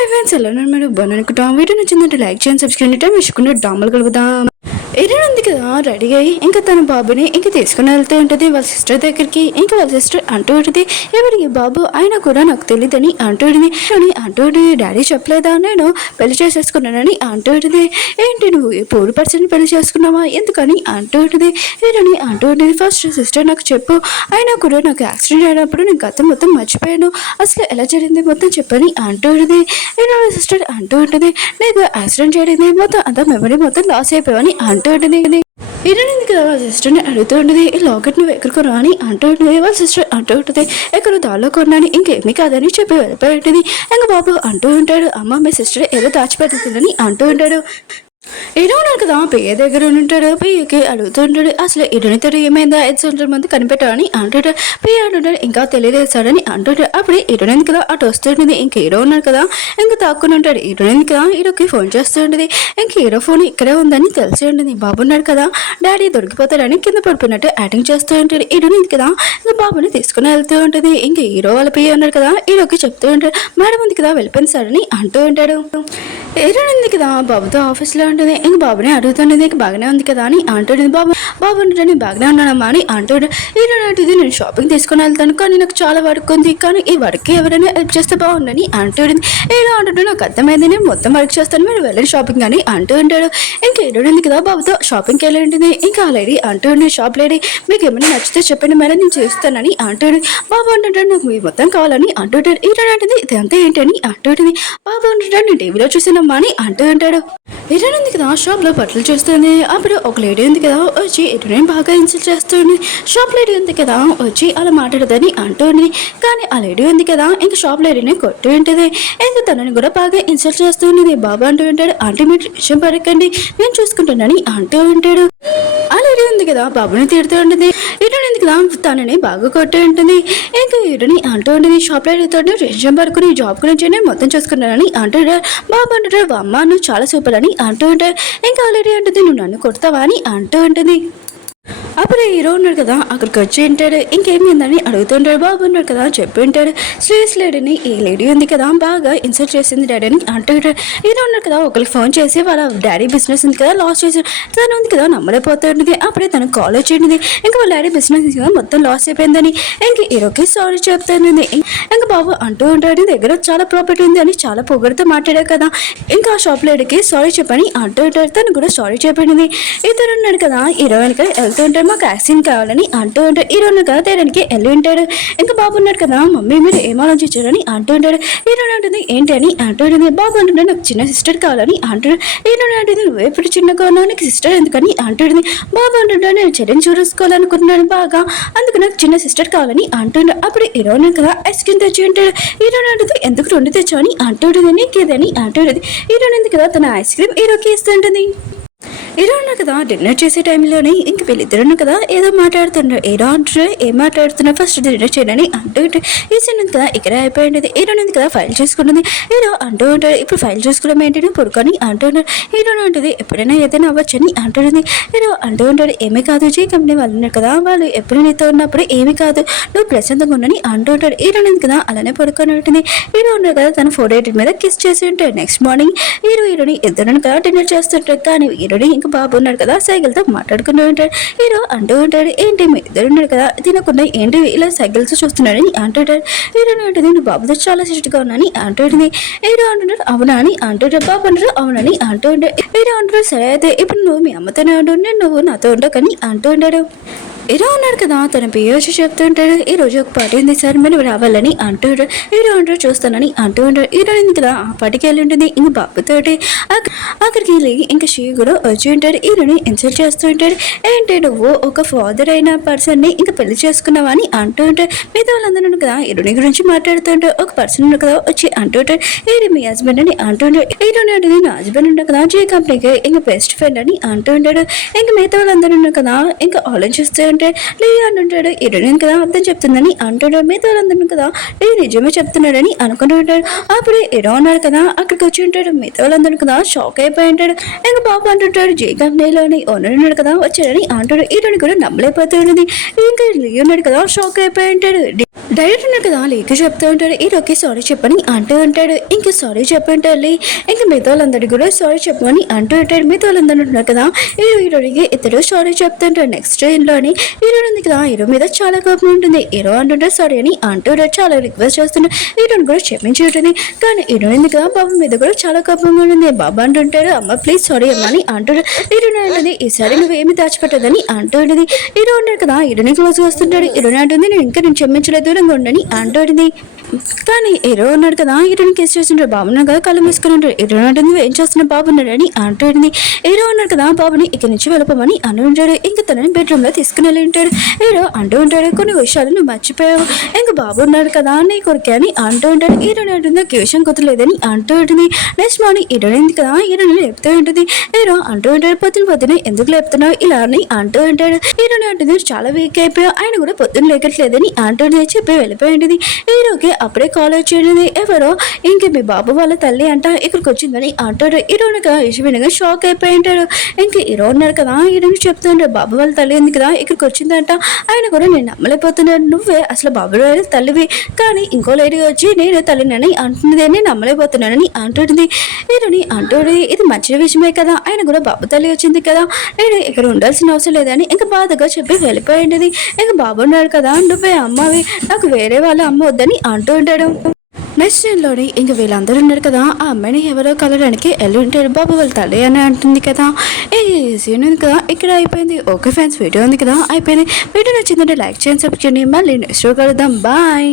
Hi friends ఎలా ఉన్నారు మీరు బాగా అనుకుంటాం వీడియో నచ్చిందంటే లైక్ చేయండి సబ్స్క్రైబ్ చేయండి విషుకున్న డామలు కలుగుదాం ఎయిరన్ ఉంది కదా రెడీ అయ్యి ఇంకా తన బాబుని ఇంకా తీసుకుని వెళ్తూ ఉంటుంది వాళ్ళ సిస్టర్ దగ్గరికి ఇంకా వాళ్ళ సిస్టర్ అంటూ ఉంటుంది ఎవరికి బాబు అయినా కూడా నాకు తెలియదని అంటూ ఉంటుంది డాడీ చెప్పలేదా నేను పెళ్లి చేసేసుకున్నానని అంటూ ఉంటుంది ఏంటి నువ్వు పూర్ పర్సన్ పెళ్లి చేసుకున్నావా ఎందుకని అంటూ ఉంటుంది ఏరని అంటూ ఉంటుంది ఫస్ట్ సిస్టర్ నాకు చెప్పు అయినా కూడా నాకు యాక్సిడెంట్ అయినప్పుడు నేను గతం మొత్తం మర్చిపోయాను అసలు ఎలా జరిగింది మొత్తం చెప్పని అంటూ ఉంటుంది సిస్టర్ అంటూ ఉంటుంది నీకు యాక్సిడెంట్ జరిగింది మొత్తం అంతా మెమరీ మొత్తం లాస్ అయిపోయావని అంటూ ఉంటుంది ఇరనింది కదా వాళ్ళ సిస్టర్ని అడుగుతూ ఉంటుంది ఈ లాకెట్ నువ్వు ఎక్కడ కొన్నా అని అంటూ ఉంటుంది వాళ్ళ సిస్టర్ అంటూ ఉంటుంది ఎక్కడ దానిలో కొన్నాను ఇంకేమీ కాదని చెప్పి వెళ్ళిపోయి ఉంటుంది ఇంకా బాబు అంటూ ఉంటాడు అమ్మ మీ సిస్టర్ ఏదో దాచిపెడుతుందని అంటూ ఉంటాడు ఏదో ఉన్నాడు కదా పెయ్య దగ్గర ఉంటాడు పెయ్యకి అడుగుతూ ఉంటాడు అసలు ఇరునితడు ఏమైందా 500 మంది కనిపెట్టాడని అంటాడు పెయ్య అంటుంటాడు ఇంకా తెలియజేస్తాడని అంటుంటాడు అప్పుడే ఇరునింది కదా అటు వస్తుంటుంది ఇంక హీరో ఉన్నాడు కదా ఇంకా తాక్కుని ఉంటాడు ఇరునింది కదా హీరోకి ఫోన్ చేస్తూ ఉంటుంది ఇంక హీరో ఫోన్ ఇక్కడే ఉందని తెలిసి ఉంటుంది బాబు ఉన్నాడు కదా డాడీ దొరికిపోతాడని కింద పడిపోయినట్టు యాక్టింగ్ చేస్తూ ఉంటాడు ఇరునింది కదా ఇంకా బాబుని తీసుకుని వెళ్తూ ఉంటుంది ఇంకా హీరో వాళ్ళ పెయ్య ఉన్నాడు కదా హీరోకి చెప్తూ ఉంటాడు మేడం ఉంది కదా వెళ్ళిపోయింది సార్ అని అంటూ ఉంటాడు ఏరునింది కదా బాబుతో ఆఫీస్లో ఉంటుంది ఇంక బాబుని అడుగుతుండేది ఇంక బాగానే ఉంది కదా అని అంటుంది బాబు అంటే నేను బాగానే ఉన్నానమ్మా అని అంటాడు ఈరోజు నేను షాపింగ్ తీసుకుని వెళ్తాను కానీ నాకు చాలా వర్క్ ఉంది కానీ ఈ వర్క్ ఎవరైనా హెల్ప్ చేస్తే బాగుందని అంటుంది ఏదో అంటుంటే నాకు అర్థమైంది నేను మొత్తం వర్క్ చేస్తాను మీరు వెళ్ళండి షాపింగ్ అని అంటూ ఉంటాడు ఇంకా ఏడుంది కదా బాబుతో షాపింగ్కి వెళ్ళి ఉంటుంది ఇంకా ఆ లేడీ అంటుంది షాప్ లేడీ మీకు ఏమైనా నచ్చితే చెప్పండి మేడం నేను చేస్తానని అంటాడు బాబు అంటుంటాడు నాకు మీ మొత్తం కావాలని అంటుంటాడు ఈరోజు అంటుంది ఇదంతా ఏంటని అంటుంటుంది బాబు అంటుంటాడు నేను టీవీలో చూసానమ్మా అని అంటూ ఉంటాడు ఎటుని ఉంది కదా షాప్లో బట్టలు చూస్తుంది అప్పుడు ఒక లేడీ ఉంది కదా వచ్చి ఎటునే బాగా ఇన్సల్ట్ చేస్తుంది షాప్ లేడీ ఉంది కదా వచ్చి అలా మాట్లాడదని అంటుంది కానీ ఆ లేడీ ఉంది కదా ఇంకా షాప్ లేడీని కొట్టు ఉంటుంది ఇంకా తనని కూడా బాగా ఇన్సల్ట్ చేస్తుంది బాబా అంటూ ఉంటాడు ఆంటీ మీరు విషయం పడకండి నేను చూసుకుంటానని అంటూ ఉంటాడు ఆ లేడీ ఉంది కదా బాబుని తిడుతూ ఉంటుంది ఇటుని ఉంది కదా తనని బాగా కొట్టు ఉంటుంది ఇంకా ఇటుని అంటూ ఉంటుంది షాప్ లేడీతో టెన్షన్ పడుకుని జాబ్ గురించి నేను మొత్తం చూసుకున్నానని అంటాడు బాబు అంటాడు అమ్మ నువ్వు చాలా సూపర్ అని అంటూ ఉంటాడు ఇంకా ఆల్రెడీ అంటుంది నువ్వు నన్ను కొడతావా అని అంటూ ఉంటుంది అప్పుడు హీరో ఉన్నాడు కదా అక్కడికి వచ్చి ఉంటాడు ఇంకేమైందని అడుగుతుంటాడు బాబు ఉన్నాడు కదా చెప్పి ఉంటాడు స్ట్రేస్ లేడీని ఈ లేడీ ఉంది కదా బాగా ఇన్సల్ట్ చేసింది డాడీ అని అంటుంటాడు హీరో ఉన్నాడు కదా ఒకరికి ఫోన్ చేసి వాళ్ళ డాడీ బిజినెస్ ఉంది కదా లాస్ చేసి తను ఉంది కదా నమ్మలేకపోతుంది అప్పుడే తనకు కాల్ వచ్చింది ఇంకా వాళ్ళ డాడీ బిజినెస్ ఉంది కదా మొత్తం లాస్ అయిపోయిందని ఇంక హీరోకి సారీ చెప్తానండి ఇంకా బాబు అంటూ ఉంటాడు దగ్గర చాలా ప్రాపర్టీ ఉంది అని చాలా పొగడుతూ మాట్లాడాడు కదా ఇంకా ఆ షాప్ లేడీకి సారీ చెప్పని అంటూ ఉంటాడు తను కూడా సారీ చెప్పండి ఇతను ఉన్నాడు కదా హీరో వెనక వెళ్తూ ఉంటాడు మాకు వ్యాక్సిన్ కావాలని అంటూ ఉంటాడు హీరోను కదా తేడానికి వెళ్ళి ఉంటాడు ఇంకా బాబు ఉన్నాడు కదా మమ్మీ మీరు ఏం ఆలోచించారని అంటూ ఉంటాడు హీరోని అంటుంది ఏంటి అని అంటూ ఉంటుంది బాబు అంటుంటే నాకు చిన్న సిస్టర్ కావాలని అంటాడు హీరోని అంటుంది నువ్వు ఎప్పుడు చిన్నగా ఉన్నావు నీకు సిస్టర్ ఎందుకని అంటుంది బాబు అంటుంటే నేను చెల్లిని చూసుకోవాలనుకుంటున్నాను బాగా అందుకు నాకు చిన్న సిస్టర్ కావాలని అంటుండే అప్పుడు హీరోని కదా ఐస్ క్రీమ్ తెచ్చి ఉంటాడు హీరోని అంటుంది ఎందుకు 2 తెచ్చావు అని అంటుంటుంది నీకేదని అంటుండేది హీరోని ఎందుకు కదా తన ఐస్ క్రీమ్ హీరోకి ఇస్తుంటుంది హీరో ఉన్నా కదా డిన్నర్ చేసే టైంలోనే ఇంక వీళ్ళిద్దరున్నా కదా ఏదో మాట్లాడుతున్నారు హీరో అంటారు ఏం మాట్లాడుతున్నా ఫస్ట్ డిన్నర్ చేయడని అంటూ ఉంటాడు ఈ సీన్ ఉంది కదా ఇక్కడ అయిపోయింది హీరోని ఉంది కదా ఫైల్ చేసుకుంటుంది హీరో అంటూ ఉంటాడు ఇప్పుడు ఫైల్ చేసుకోవడం ఏంటి పడుకొని అంటూ ఉంటాడు హీరోని అంటుంది ఎప్పుడైనా ఏదైనా అవ్వచ్చని అంటుంది హీరో అంటూ ఉంటాడు ఏమీ కాదు జీ కంపెనీ వాళ్ళు ఉన్నారు కదా వాళ్ళు ఎప్పుడు నీతో ఉన్నప్పుడు ఏమీ కాదు నువ్వు ప్రశాంతంగా ఉండని అంటూ ఉంటాడు హీరోని ఉంది కదా అలానే పడుకొని ఉంటుంది హీరో ఉన్నారు కదా తన 4 మీద కిస్ చేసి ఉంటాడు నెక్స్ట్ మార్నింగ్ హీరోని ఇద్దరు కదా డిన్నర్ చేస్తుంటాడు కానీ హీరోని ఇంకా బాబు ఉన్నాడు కదా సైకిల్తో మాట్లాడుకుంటూ ఉంటాడు హీరో అంటూ ఉంటాడు ఏంటి మీ ఇద్దరు ఉన్నాడు కదా తినకుండా ఏంటి ఇలా సైకిల్స్ చూస్తున్నాడని అంటుంటాడు హీరోని అంటుంది నువ్వు బాబుతో చాలా సిస్టర్గా ఉన్నాని అంటుంది హీరో అంటున్నాడు అవునా అని అంటుంటాడు బాబు అంటారు అవునని అంటూ ఉంటాడు హీరో అంటాడు సరే అయితే ఇప్పుడు నువ్వు మీ అమ్మతోనే ఉంటుండే నువ్వు నాతో ఉండకని అంటూ ఉంటాడు హీరో ఉన్నాడు కదా తన పిఏ వచ్చి చెప్తుంటాడు ఈ రోజు ఒక పార్టీ ఉంది సార్ మీరు రావాలని అంటాడు హీరో అంటాడు చూస్తానని అంటూ ఉంటాడు హీరో ఉంది కదా ఆ పార్టీకి వెళ్ళి ఉంటుంది ఇంక బాబుతోటి అక్కడికి వెళ్ళి ఇంకా షీ కూడా వచ్చి ఉంటాడు హీరోని ఇన్సల్ట్ చేస్తూ ఉంటాడు ఏంటి నువ్వు ఒక ఫాదర్ అయిన పర్సన్ని ఇంకా పెళ్లి చేసుకున్నావా అని అంటూ ఉంటాడు మిగతా వాళ్ళందరూ కదా హీరోని గురించి మాట్లాడుతుంటాడు ఒక పర్సన్ ఉన్నాడు కదా వచ్చి అంటూ ఉంటాడు ఏంటి మీ హస్బెండ్ అని అంటూ ఉంటాడు హీరోని అంటే నా హస్బెండ్ ఉన్నాడు కదా జే కంపెనీకి ఇంకా బెస్ట్ ఫ్రెండ్ అని అంటూ ఉంటాడు ఇంకా మిగతా వాళ్ళందరూ ఉన్నారు కదా ఇంకా ఆలోచిస్తూ ఉంటే లే అంటుంటాడు. హీరోయిన్ కదా అర్థం చెప్తుందని అంటాడు. మిగతా వాళ్ళందరూ కదా ఏ నిజమే చెప్తున్నాడని అనుకుంటూ ఉంటాడు. అప్పుడే హీరో ఉన్నాడు కదా అక్కడికి వచ్చి ఉంటాడు. మిగతా వాళ్ళందరూ కదా షాక్ అయిపోయి ఉంటాడు. ఇంకా బాబు అంటుంటాడు జే కంపెనీలోని ఓనర్ ఉన్నాడు కదా వచ్చాడని అంటాడు. హీరోని కూడా నమ్మలేకపోతూ ఉన్నది. ఇంకా లీ ఉన్నాడు కదా షాక్ అయిపోయి ఉంటాడు. డైరెక్టర్ ఉన్నాడు కదా లేక చెప్తూ ఉంటాడు. హీరోకి సారీ చెప్పని అంటూ ఉంటాడు. ఇంకా సారీ చెప్పంటాడు. ఇంకా మిగతా వాళ్ళందరికీ కూడా సారీ చెప్పమని అంటూ ఉంటాడు. మిగతా వాళ్ళందరూ ఉన్నారు కదా హీరోకి ఇతడు సారీ చెప్తుంటాడు. నెక్స్ట్ ఇంట్లోని హీరో ఉంది కదా హీరో మీద చాలా కోపం ఉంటుంది. హీరో అంటుంటాడు సారీ అని అంటుంటాడు. చాలా రిక్వెస్ట్ చేస్తున్నాడు హీరోని కూడా క్షమించి ఉంటుంది. కానీ హీరో ఉంది కదా బాబు మీద కూడా చాలా కోపంగా ఉంటుంది. బాబా అంటుంటాడు అమ్మ ప్లీజ్ సారీ అమ్మ అని అంటాడు. హీరో అంటుంది ఈసారి నువ్వేమి దాచిపెట్టదని అంటూ ఉంటుంది. హీరో ఉంటాడు కదా హీరోని క్లోజ్ వస్తుంటాడు. హీరోని అంటుంది నేను క్షమించలేదు దూరంగా ఉండని అంటుంది. కానీ హీరో ఉన్నాడు కదా హీరోని కేసు చేస్తుంటాడు. బాబున్నాడు కదా కళ్ళు మూసుకుని ఉంటాడు. హీరో అంటుంది ఏం చేస్తున్నా బాబున్నాడు అని అంటుంది. హీరో ఉన్నాడు కదా బాబుని ఇక్కడి నుంచి వెళ్ళిపోమని అని ఉంటాడు. ఇంకా తనని బెడ్రూమ్ లో తీసుకుని వెళ్ళి ఉంటాడు. హీరో అంటూ ఉంటాడు కొన్ని విషయాలు నువ్వు మర్చిపోయావు. ఇంకా బాబు ఉన్నాడు కదా నీ కొడుకే అని అంటూ ఉంటాడు. హీరోని అంటుంది ఈ విషయం కుదరలేదని అంటూ ఉంటుంది. నెక్స్ట్ మార్నింగ్ హీరోని ఉంది కదా హీరోని లేపుతూ ఉంటుంది. హీరో అంటూ ఉంటాడు పొద్దున ఎందుకు లేపుతున్నావు ఇలా అని అంటూ ఉంటాడు. హీరోని అంటుంది చాలా వీక్ అయిపోయావు ఆయన కూడా పొద్దున్న లేకట్లేదని అంటుంది చెప్పి వెళ్ళిపోయి ఉంటుంది. హీరోకి అప్పుడే కాల్ వచ్చేది. ఎవరో ఇంక మీ బాబు వాళ్ళ తల్లి అంట ఇక్కడికి వచ్చిందని అంటాడు. హీరోనిగా విషయంగా షాక్ అయిపోయి ఉంటాడు. ఇంక హీరో ఉన్నారు కదా హీరోని చెప్తుంటాడు బాబు వాళ్ళ తల్లి ఉంది కదా ఇక్కడికి వచ్చిందంట. ఆయన కూడా నేను నమ్మలేకపోతున్నాను నువ్వే అసలు బాబు వాళ్ళ తల్లివి కానీ ఇంకో లేడీ వచ్చి నేను తల్లినని అంటుంది నేను నమ్మలేకపోతున్నానని అంటుంది. హీరోని అంటాడు ఇది మంచి విషయమే కదా ఆయన కూడా బాబు తల్లి వచ్చింది కదా నేను ఇక్కడ ఉండాల్సిన అవసరం లేదని ఇంకా బాధగా చెప్పి వెళ్ళిపోయింది. ఇంకా బాబు ఉన్నాడు కదా నువ్వే అమ్మవి నాకు వేరే వాళ్ళ అమ్మ వద్దని అంటూ ఉంటాడు. నెక్స్ట్ సీన్లోని ఇంక వీళ్ళందరూ ఉన్నారు కదా ఆ అమ్మాయిని ఎవరో కలడానికి వెళ్ళి ఉంటాడు. బాబు వాళ్ళ తల్లి అని అంటుంది కదా. ఈ సీన్ ఉంది కదా ఇక్కడ అయిపోయింది. ఓకే ఫ్రెండ్స్ వీడియో ఉంది కదా అయిపోయింది. వీడియో నచ్చిందంటే లైక్ చేయండి సబ్స్క్రైబ్ చేయండి. మళ్ళీ నెక్స్ట్ కలుద్దాం బాయ్.